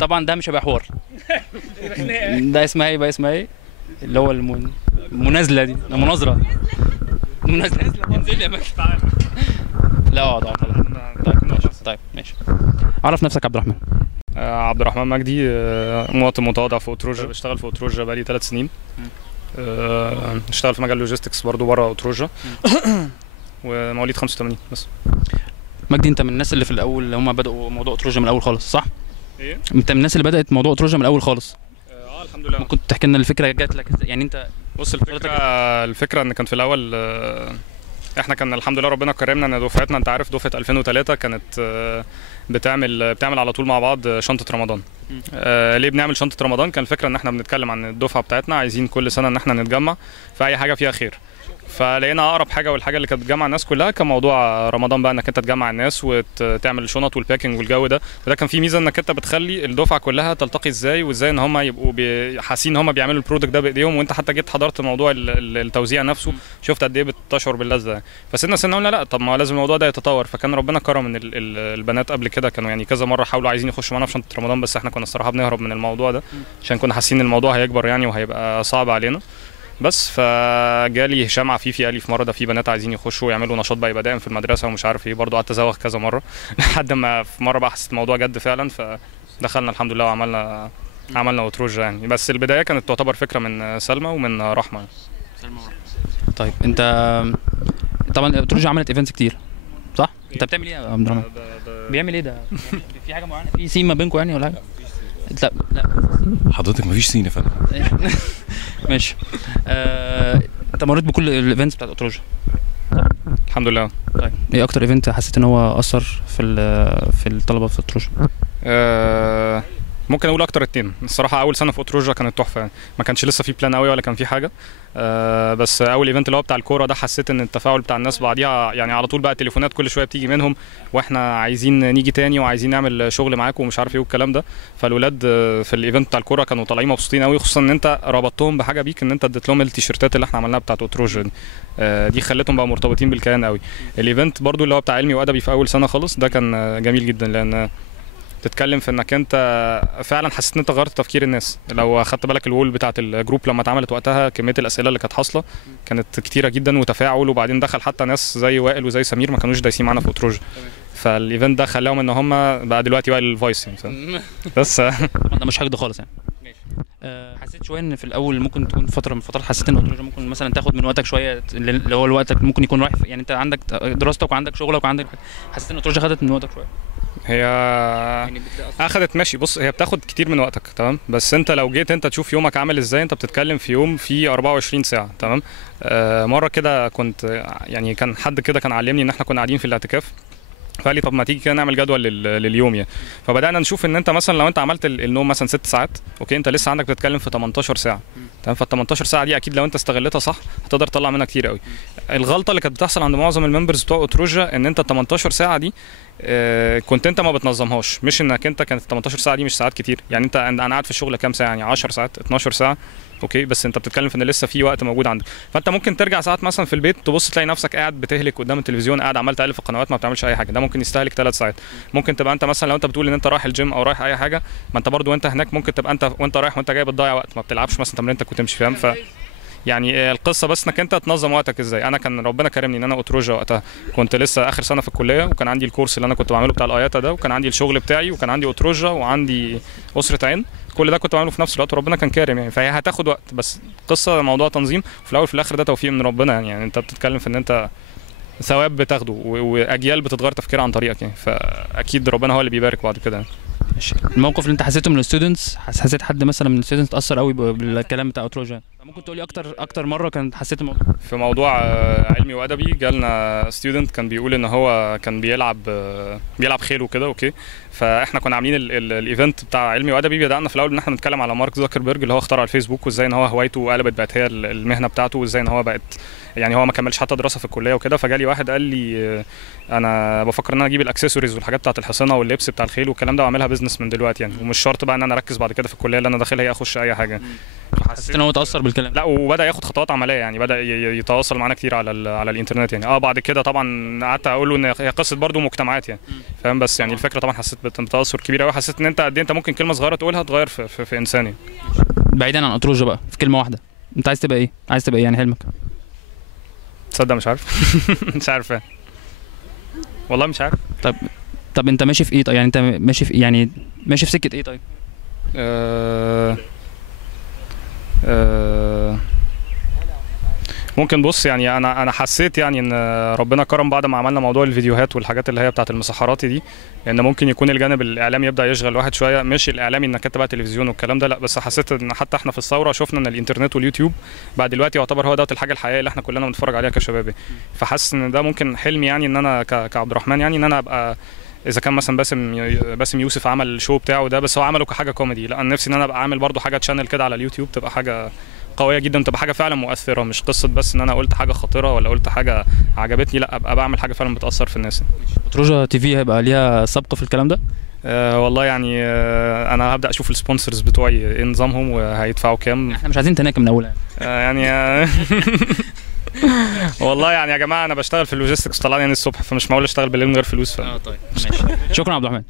طبعا ده مش هيبقى حوار. ده اسمها ايه بقى، اسمها ايه اللي هو المنازله دي، المناظره، المنازله. انزل يا ماشي تعالى. لا اقعد اقعد. طيب ماشي، طيب ماشي. عرف نفسك عبد الرحمن. عبد الرحمن مجدي، مواطن متواضع في اوتروجا، بشتغل في اوتروجا بقالي 3 سنين. اشتغل في مجال لوجيستكس برضو بره اوتروجا. ومواليد 85 بس. مجدي، انت من الناس اللي في الاول اللي هم بداوا موضوع اوتروجا من الاول خالص، صح؟ ايه؟ انت من الناس اللي بدات موضوع اوتروجا من الاول خالص. الحمد لله. ممكن تحكي لنا الفكره جات لك ازاي؟ يعني انت بص، الفكره ان كان في الاول احنا كان الحمد لله ربنا كرمنا ان دفعتنا، انت عارف دفعه 2003 كانت بتعمل على طول مع بعض شنطه رمضان. ليه بنعمل شنطه رمضان؟ كان الفكره ان احنا بنتكلم عن الدفعه بتاعتنا، عايزين كل سنه ان احنا نتجمع في اي حاجه فيها خير. فلقينا اقرب حاجه والحاجه اللي كانت بتجمع الناس كلها كان موضوع رمضان بقى، انك انت تجمع الناس وتعمل الشنط والباكينج والجو ده. وده كان فيه ميزه انك انت بتخلي الدفعه كلها تلتقي ازاي، وازاي ان هم يبقوا حاسين ان هم بيعملوا البرودكت ده بايديهم، وانت حتى جيت حضرت موضوع التوزيع نفسه، شفت قد ايه بتشعر باللذه. فسيبنا قلنا لا، طب ما لازم الموضوع ده يتطور. فكان ربنا كرم ان البنات قبل كده كانوا يعني كذا مره حاولوا عايزين يخشوا معانا في شنطه رمضان، بس احنا كنا الصراحه بنهرب من الموضوع ده عشان كنا حاسين ان الموضوع هيكبر يعني وهيبقى صعب علينا. بس فجالي هشام عفيفي قال لي في مره ده في بنات عايزين يخشوا يعملوا نشاط بقى، يبقى دائم في المدرسه ومش عارف ايه. برضه قعدت ازوغ كذا مره لحد ما في مره بقى حسيت الموضوع جد فعلا، فدخلنا الحمد لله وعملنا اوتروجا يعني. بس البدايه كانت تعتبر فكره من سلمى ومن رحمه. سلمى ورحمه. طيب انت طبعا اوتروجا عملت ايفنتس كتير، صح؟ انت بتعمل ايه يا عبد الرحمن؟ بيعمل ايه ده؟ في حاجه معينه، في سين ما بينكم يعني ولا حاجه؟ لا لا حضرتك مفيش سين يا فندم. ماشي. انت مريت بكل الايفنتس بتاعت اوتروجا الحمد لله. طيب ايه اكتر ايفنت حسيت ان هو اثر في الطلبه في اوتروجا؟ ممكن اقول اكتر اتنين الصراحه. اول سنه في اوتروجا كانت تحفه يعني، ما كانش لسه في بلان قوي ولا كان في حاجه. بس اول ايفنت اللي هو بتاع الكوره ده، حسيت ان التفاعل بتاع الناس بعضيها يعني على طول بقى تليفونات كل شويه بتيجي منهم، واحنا عايزين نيجي تاني وعايزين نعمل شغل معاكم ومش عارف ايه والكلام ده. فالولاد في الايفنت بتاع الكوره كانوا طالعين مبسوطين قوي، خصوصا ان انت ربطتهم بحاجه بيك، ان انت اديت لهم التيشيرتات اللي احنا عملناها بتاعت اوتروجا دي خلتهم بقى مرتبطين بالكيان قوي. الايفنت برضو اللي هو بتاع علمي وادبي في اول سنه خالص ده كان جميل جدا، لان تتكلم في انك انت فعلا حسيت ان انت غيرت تفكير الناس. لو اخدت بالك الوول بتاعه الجروب لما اتعملت وقتها، كميه الاسئله اللي كانت حاصله كانت كتيره جدا وتفاعل، وبعدين دخل حتى ناس زي وائل وزي سمير ما كانوش دايسين معانا في اوتروجا. فالايفنت ده خلاهم ان هم بقى دلوقتي وائل الفويس يعني. بس ده مش حاجه خالص يعني. حسيت شويه ان في الاول ممكن تكون فتره من الفترات حسيت ان اوتروجا ممكن مثلا تاخد من وقتك شويه، اللي هو وقتك ممكن يكون رايح يعني، انت عندك دراستك وعندك شغلك وعندك، حسيت ان اوتروجا خدت من وقتك شويه؟ هي يعني اخدت ماشي. بص، هي بتاخد كتير من وقتك تمام، بس انت لو جيت انت تشوف يومك عامل ازاي، انت بتتكلم في يوم فيه 24 ساعه تمام. مره كده كنت يعني كان حد كده كان علمني ان احنا كنا قاعدين في الاعتكاف، فقال لي طب ما تيجي كده نعمل جدول لليوم يعني. فبدانا نشوف ان انت مثلا لو انت عملت النوم مثلا 6 ساعات اوكي، انت لسه عندك بتتكلم في 18 ساعه تمام. فال 18 ساعه دي اكيد لو انت استغلتها صح هتقدر تطلع منها كتير قوي. الغلطه اللي كانت بتحصل عند معظم الممبرز بتوع اوتروجا ان انت ال 18 ساعه دي كنت انت ما بتنظمهاش. مش انك انت كانت 18 ساعه دي مش ساعات كتير يعني، انا قاعد في الشغل كام ساعه يعني 10 ساعات 12 ساعه اوكي، بس انت بتتكلم في ان لسه في وقت موجود عندك. فانت ممكن ترجع ساعات مثلا في البيت تبص تلاقي نفسك قاعد بتهلك قدام التلفزيون، قاعد عمال تقلب في القنوات ما بتعملش اي حاجه. ده ممكن يستهلك 3 ساعات. ممكن تبقى انت مثلا لو انت بتقول ان انت رايح الجيم او رايح اي حاجه، ما انت برضو وانت هناك ممكن تبقى انت وانت رايح وانت جاي بتضيع وقت، ما بتلعبش مثلا تمرينتك وتمشي فاهم. يعني القصه بس انك انت تنظم وقتك ازاي. انا كان ربنا كرمني ان انا اوتروجا وقتها كنت لسه اخر سنه في الكليه، وكان عندي الكورس اللي انا كنت بعمله بتاع الاياتا ده، وكان عندي الشغل بتاعي، وكان عندي اوتروجا، وعندي اسره عين. كل ده كنت بعمله في نفس الوقت، وربنا كان كارم يعني. فهي هتاخد وقت، بس قصه موضوع تنظيم وفي الاول وفي الاخر ده توفيق من ربنا يعني انت بتتكلم في ان انت ثواب بتاخده واجيال بتتغير تفكيرها عن طريقك يعني، فاكيد ربنا هو اللي بيبارك بعد كده يعني. الموقف اللي انت حسيته من الستودنتس، حسيت حد مثلا من الستودنتس اتاثر قوي بالكلام بتاع اوتروجا؟ ممكن تقول لي اكتر مره كانت حسيت الموضوع في موضوع علمي وادبي؟ جالنا ستودنت كان بيقول ان هو كان بيلعب خيل وكده اوكي. فاحنا كنا عاملين الايفنت بتاع علمي وادبي، بدانا في الاول ان احنا نتكلم على مارك زوكربيرج اللي هو اخترع الفيسبوك، وازاي ان هو هوايته قلبت بقت هي المهنه بتاعته، وازاي ان هو بقت يعني هو ما كملش حتى دراسه في الكليه وكده، فجالي واحد قال لي انا بفكر ان انا اجيب الاكسسوارز والحاجات بتاعه الحصانه واللبس بتاع الخيل والكلام ده واعملها بزنس من دلوقتي يعني، ومش شرط بقى ان انا اركز بعد كده في الكليه اللي انا داخلها، هي اخش اي حاجه. حسيت ان هو اتاثر بالكلام؟ لا، وبدا ياخد خطوات عمليه يعني، بدا يتواصل معانا كتير على الانترنت يعني. بعد كده طبعا قعدت اقول له ان هي قصه برده مجتمعات يعني، فاهم؟ بس يعني الفكره طبعا حسيت بتاثر كبير قوي، حسيت ان انت قد ايه انت ممكن كلمه صغيره تقولها تغير في انسان يعني. بعيدا عن اتروجا بقى، في كلمه واحده، انت عايز تبقى ايه؟ عايز تبقى ايه يعني حلمك؟ تصدق مش عارف. مش عارف يعني. والله مش عارف. طب انت ماشي في ايه؟ طيب يعني انت ماشي في يعني ماشي في سكه ايه طيب؟ ممكن بص يعني انا حسيت يعني ان ربنا كرم بعد ما عملنا موضوع الفيديوهات والحاجات اللي هي بتاعه المسحراتي دي، ان ممكن يكون الجانب الاعلامي يبدا يشغل واحد شويه، مش الاعلامي انك انت بقى تلفزيون والكلام ده، لا، بس حسيت ان حتى احنا في الثوره شفنا ان الانترنت واليوتيوب بعد دلوقتي يعتبر هو دوت الحاجه الحقيقيه اللي احنا كلنا بنتفرج عليها كشباب. فحاسس ان ده ممكن حلمي يعني، ان انا كعبد الرحمن يعني، ان انا ابقى اذا كان مثلا باسم يوسف عمل الشو بتاعه ده، بس هو عمله كحاجه كوميدي، لا، انا نفسي ان انا ابقى عامل برضو حاجه تشانل كده على اليوتيوب تبقى حاجه قويه جدا، تبقى حاجه فعلا مؤثره، مش قصه بس ان انا قلت حاجه خطيره ولا قلت حاجه عجبتني، لا، ابقى بعمل حاجه فعلا بتاثر في الناس. اتروجا تي في هيبقى ليها سبق في الكلام ده؟ والله يعني انا هبدا اشوف السبونسرز بتوعي ايه نظامهم وهيدفعوا كام. احنا مش عايزين تناكم من اولها يعني. والله يعني يا جماعه انا بشتغل في اللوجيستكس، طلعني يعني الصبح، فمش معقول اشتغل بالليل من غير فلوس. طيب ماشي. شكرا عبد الرحمن.